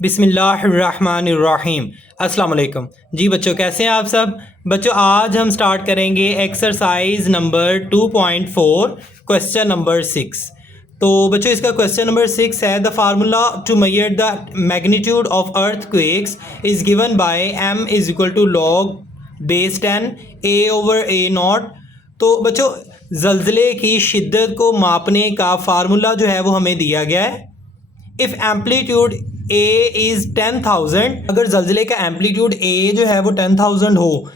बिस्मिल्लाहिर्रहमानिर्रहीम। अस्सलाम वालेकुम। जी बच्चों, कैसे हैं आप सब? बच्चों, आज हम स्टार्ट करेंगे एक्सरसाइज नंबर 2.4 क्वेश्चन नंबर 6। तो बच्चों, इसका क्वेश्चन नंबर 6 है the formula to measure the magnitude of earthquakes is given by m is equal to log base 10 a/a0। तो बच्चों, ज़लज़ले की शिद्दत को मापने का फार्मूला जो है वो हमें दिया गया है। इफ़ एम्पलीट्यूड ए इज़ 10,000, अगर जल्जले का एम्पलीट्यूड ए जो है वो 10,000 हो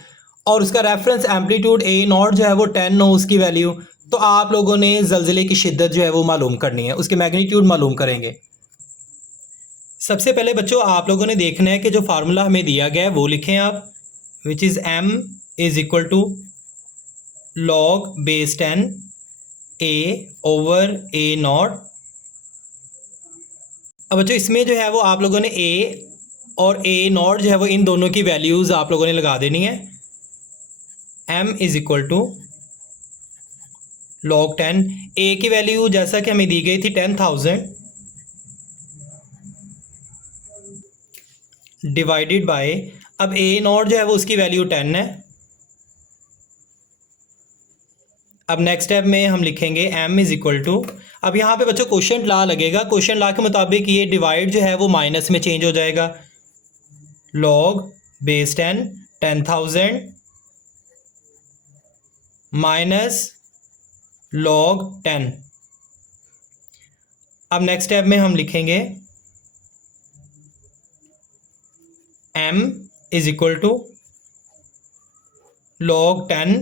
और उसका रेफरेंस एम्पलीट्यूड ए नॉट जो है वो 10 हो उसकी वैल्यू, तो आप लोगों ने जल्जले की शिद्दत जो है वो मालूम करनी है, उसके मैग्नीट्यूड मालूम करेंगे। सबसे पहले बच्चों, आप लोगों ने देखना है कि जो फार्मूला हमें दिया गया है वो लिखें आप, which is m is equal to log base 10 a/a0। अब बच्चों, इसमें जो है वो आप लोगों ने ए और ए नॉट जो है वो इन दोनों की वैल्यूज़ आप लोगों ने लगा देनी है। m is equal to log 10, A की वैल्यू जैसा कि हमें दी गई थी 10,000 डिवाइडेड बाय, अब ए नॉट जो है वो उसकी वैल्यू 10 है। अब नेक्स्ट स्टेप में हम लिखेंगे m इज़ इक्वल टू, अब यहाँ पे बच्चों क्वेश्चन ला लगेगा, क्वेश्चन ला के मुताबिक ये डिवाइड जो है वो माइनस में चेंज हो जाएगा। log base 10 10,000 minus log 10। अब नेक्स्ट स्टेप में हम लिखेंगे m is equal to log 10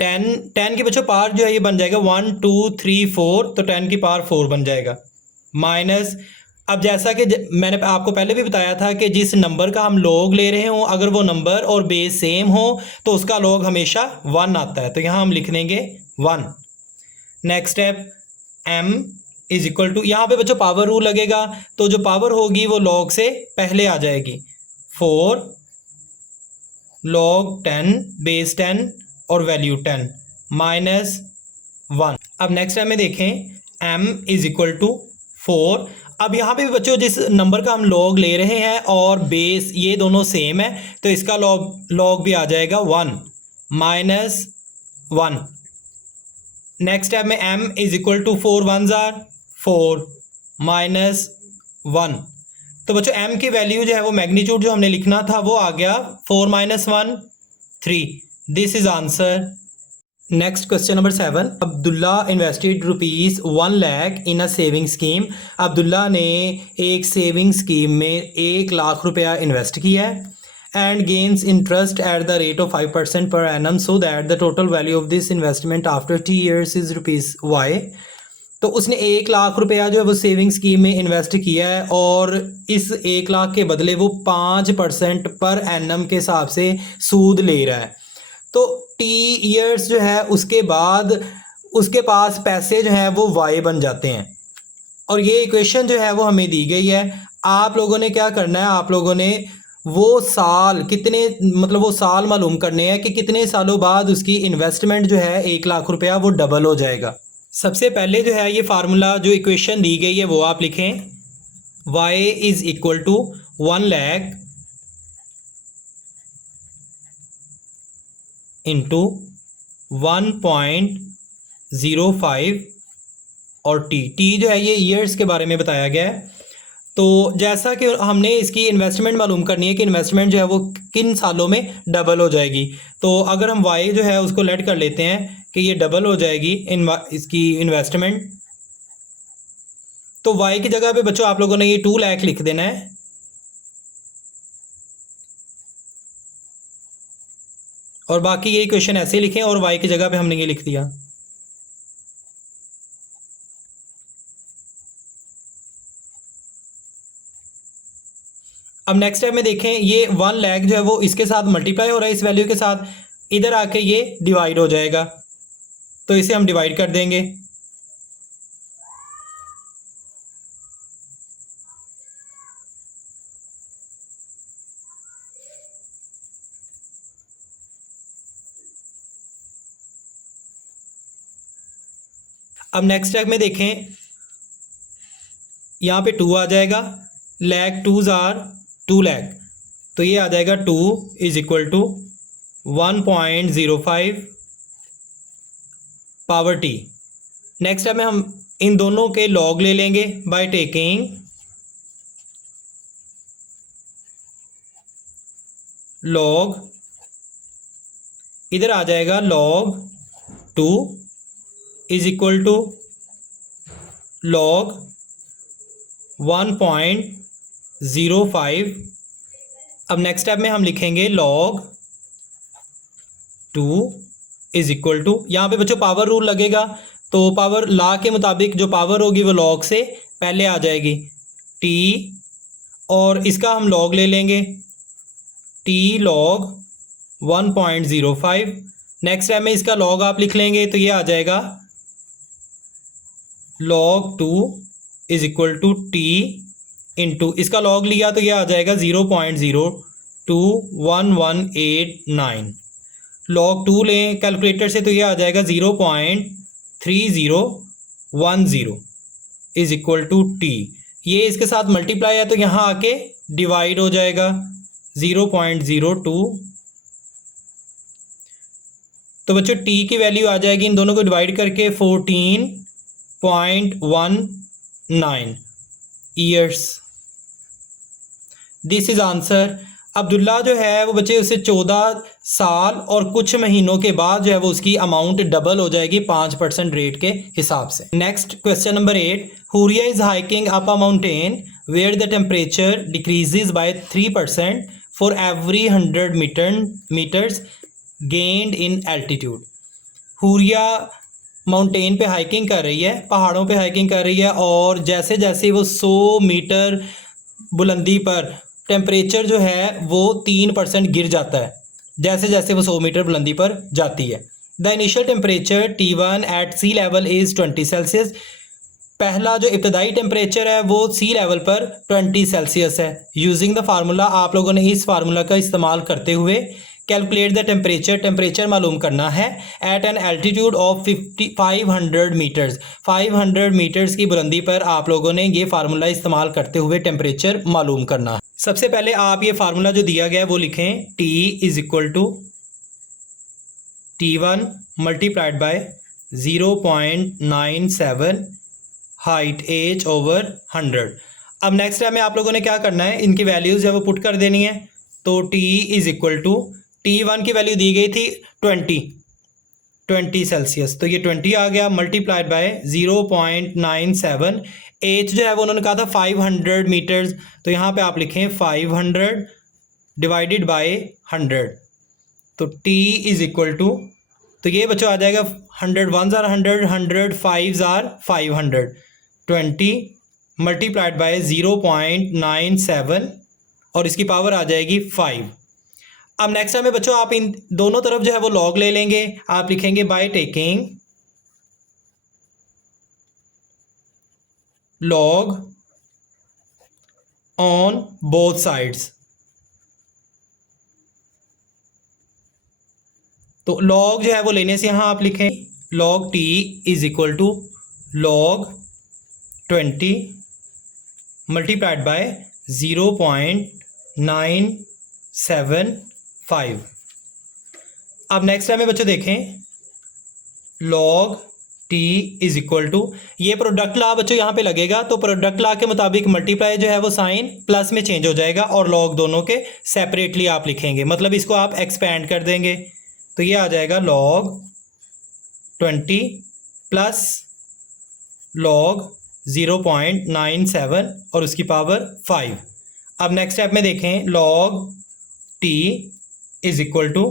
10 10 की बच्चों पावर जो है ये बन जाएगा 1 2 3 4, तो 10 की पावर 4 बन जाएगा माइनस। अब जैसा कि मैंने आपको पहले भी बताया था कि जिस नंबर का हम log ले रहे हों, अगर वो नंबर और बेस सेम हो तो उसका log हमेशा 1 आता है, तो यहाँ हम लिख देंगे 1। Next step m is equal to, यहाँ पे बच्चों पावर रूल लगेगा, तो जो पावर होगी वो log से पहले आ जाएगी। 4 log 10 बेस 10 और वैल्यू 10 माइनस 1। अब नेक्स्ट टाइम में देखें m इज इक्वल टू 4। अब यहाँ पे भी बच्चों जिस नंबर का हम log ले रहे हैं और बेस ये दोनों सेम है, तो इसका log भी आ जाएगा 1 माइनस 1। नेक्स्ट टाइम में m इज इक्वल टू 4 1 जार 4 माइनस 1। तो बच्चों m की वैल्यू जो है वो मैग्नीट्यूड जो हमने लिखना था वो आ गया 4 minus 1 3। This is answer. Next question number 7, Abdullah invested ₹1 lakh in a saving scheme. Abdullah ने एक सेविंग स्कीम में 1 लाख रुपया इन्वेस्ट किया है and gains interest at the rate of 5% per annum, so that the total value of this investment after 2 years is ₹Y। तो उसने 1 लाख रुपया जो है वो सेविंग स्कीम में इन्वेस्ट किया है और इस 1 लाख के बदले वो 5% पर एनम के हिसाब से सूद ले रहा है। तो टी ईयर्स जो है उसके बाद उसके पास पैसे जो हैं वो वाई बन जाते हैं और ये इक्वेशन जो है वो हमें दी गई है। आप लोगों ने क्या करना है, आप लोगों ने वो साल कितने, मतलब वो साल मालूम करने हैं कि कितने सालों बाद उसकी इन्वेस्टमेंट जो है 1 लाख रुपया वो डबल हो जाएगा। सबसे पहले जो है ये फार्मूला जो इक्वेशन दी गई है वो आप लिखें, y is equal to 1 lakh into 1.05 और टी जो है ये ईयर्स के बारे में बताया गया है। तो जैसा कि हमने इसकी इन्वेस्टमेंट मालूम करनी है कि इन्वेस्टमेंट जो है वो किन सालों में डबल हो जाएगी, तो अगर हम वाई जो है उसको लेट कर लेते हैं कि ये डबल हो जाएगी इसकी इन्वेस्टमेंट, तो वाई की जगह पे बच्चों आप लोगों ने ये 2 लाख लिख देना है और बाकी ये इक्वेशन ऐसे लिखें और वाई की जगह पे हमने ये लिख दिया। अब नेक्स्ट स्टेप में देखें, ये 1 लाख जो है वो इसके साथ मल्टीप्लाई हो रहा है इस वैल्यू के साथ, इधर आके ये डिवाइड हो जाएगा, तो इसे हम डिवाइड कर देंगे। अब नेक्स्ट स्टेप में देखें, यहाँ पे 2 आ जाएगा, लैख 2s आर 2 लाख, तो ये आ जाएगा 2 is equal to 1.05 power T. Next time में हम इन दोनों के लॉग ले लेंगे बाय टेकिंग लॉग, इधर आ जाएगा log 2 is equal to log 1.05। अब नेक्स्ट स्टेप में हम लिखेंगे लॉग 2 इज इक्वल टू, यहाँ पे बच्चों पावर रूल लगेगा, तो पावर लॉ के मुताबिक जो पावर होगी वो लॉग से पहले आ जाएगी टी, और इसका हम लॉग ले लेंगे टी लॉग 1.05। नेक्स्ट टाइम में इसका लॉग आप लिख लेंगे तो ये आ जाएगा log 2 is equal to T into, इसका लॉग लिया तो ये आ जाएगा 0.021189। लॉग 2 लें कैलकुलेटर से तो ये आ जाएगा 0.3010 इज इक्वल टू टी। ये इसके साथ मल्टीप्लाई है तो यहाँ आके डिवाइड हो जाएगा 0.02। तो बच्चों टी की वैल्यू आ जाएगी इन दोनों को डिवाइड करके 14.19 years. This is answer. Abdullah जो है वो बच्चे उसे 14 साल और कुछ महीनों के बाद जो है वो उसकी अमाउंट डबल हो जाएगी 5% रेट के हिसाब से। Next question number 8, Huriya is hiking up a mountain where the temperature decreases by 3% for every 100 meters gained in altitude. Huriya mountain पे हाइकिंग कर रही है, पहाड़ों पे हाइकिंग कर रही है, और जैसे जैसे वो 100 मीटर बुलंदी पर टेम्परेचर जो है वो 3% गिर जाता है जैसे जैसे वो 100 मीटर बुलंदी पर जाती है। The initial temperature T1 at sea level is 20 Celsius. पहला जो इब्तदाई टेम्परेचर है वो सी लेवल पर 20 सेल्सियस है। यूजिंग द फार्मूला, आप लोगों ने इस फार्मूला का इस्तेमाल करते हुए कैलकुलेट द टेम्परेचर, टेम्परेचर मालूम करना है at an altitude of 500 meters. 500 meters की बुलंदी पर आप लोगों ने ये फार्मूला इस्तेमाल करते हुए टेम्परेचर मालूम करना है। सबसे पहले आप ये फार्मूला जो दिया गया है वो लिखें, T is equal to T1 multiplied by 0.97 height H over 100। अब नेक्स्ट टाइम में आप लोगों ने क्या करना है, इनकी वैल्यूज़ जो है वो पुट कर देनी है। तो T is equal to T1 की वैल्यू दी गई थी 20 सेल्सियस, तो ये 20 आ गया, मल्टीप्लाइड बाय 0.97। H जो है वो उन्होंने कहा था 500 मीटर्स, तो यहाँ पे आप लिखें 500 डिवाइडेड बाय 100, तो T इज इक्वल टू, तो ये बच्चों आ जाएगा 100 1s are 100, 100 5s are 500, 20 multiplied by 0.97 और इसकी पावर आ जाएगी 5। अब नेक्स्ट टाइम में बच्चों आप इन दोनों तरफ जो है वो लॉग ले लेंगे। आप लिखेंगे by taking log on both sides. तो लॉग जो है वो लेने से यहां आप लिखें log T is equal to log 20 multiplied by 0.975। अब नेक्स्ट टाइम में बच्चों देखें log T is equal to, ये प्रोडक्ट लॉ बच्चों यहाँ पे लगेगा, तो प्रोडक्ट लॉ के मुताबिक मल्टीप्लाई जो है वो साइन प्लस में चेंज हो जाएगा और लॉग दोनों के सेपरेटली आप लिखेंगे, मतलब इसको आप एक्सपेंड कर देंगे, तो ये आ जाएगा लॉग 20 प्लस लॉग 0.97 और उसकी पावर 5। अब नेक्स्ट स्टेप में देखें log T is equal to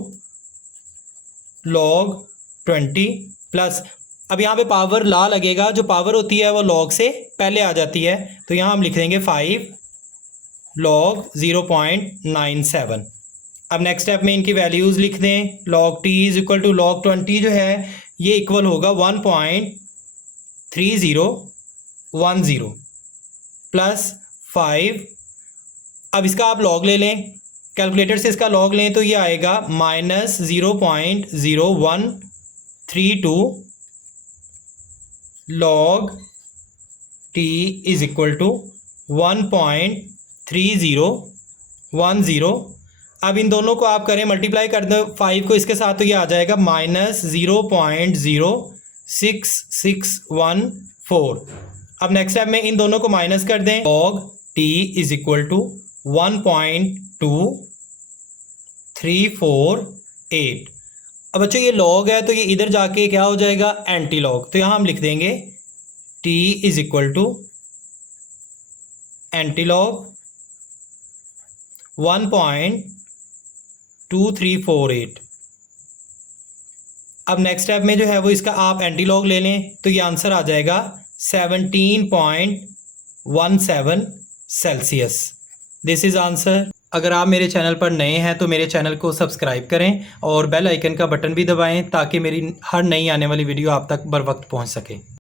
log 20 plus, अब यहाँ पे पावर ला लगेगा, जो पावर होती है वो लॉग से पहले आ जाती है, तो यहाँ हम लिख देंगे 5 लॉग 0.97। अब नेक्स्ट स्टेप में इनकी वैल्यूज़ लिख दें, log T is equal to log 20 जो है ये इक्वल होगा 1.3010 प्लस 5। अब इसका आप लॉग ले लें, कैलकुलेटर से इसका लॉग लें तो ये आएगा minus 0.0132 log T is equal to 1.3010। अब इन दोनों को आप करें मल्टीप्लाई कर दो 5 को इसके साथ, तो ये आ जाएगा -0.06614। अब नेक्स्ट स्टेप में इन दोनों को माइनस कर दें, log t is equal to 1.2348। अब बच्चों ये लॉग है तो ये इधर जाके क्या हो जाएगा, एंटी लॉग। तो यहाँ हम लिख देंगे t is equal to anti log 1.2348। अब नेक्स्ट स्टेप में जो है वो इसका आप एंटी लॉग ले लें तो ये आंसर आ जाएगा 17.17 सेल्सियस। This is answer. अगर आप मेरे चैनल पर नए हैं तो मेरे चैनल को सब्सक्राइब करें और बेल आइकन का बटन भी दबाएं ताकि मेरी हर नई आने वाली वीडियो आप तक बर वक्त पहुंच सके।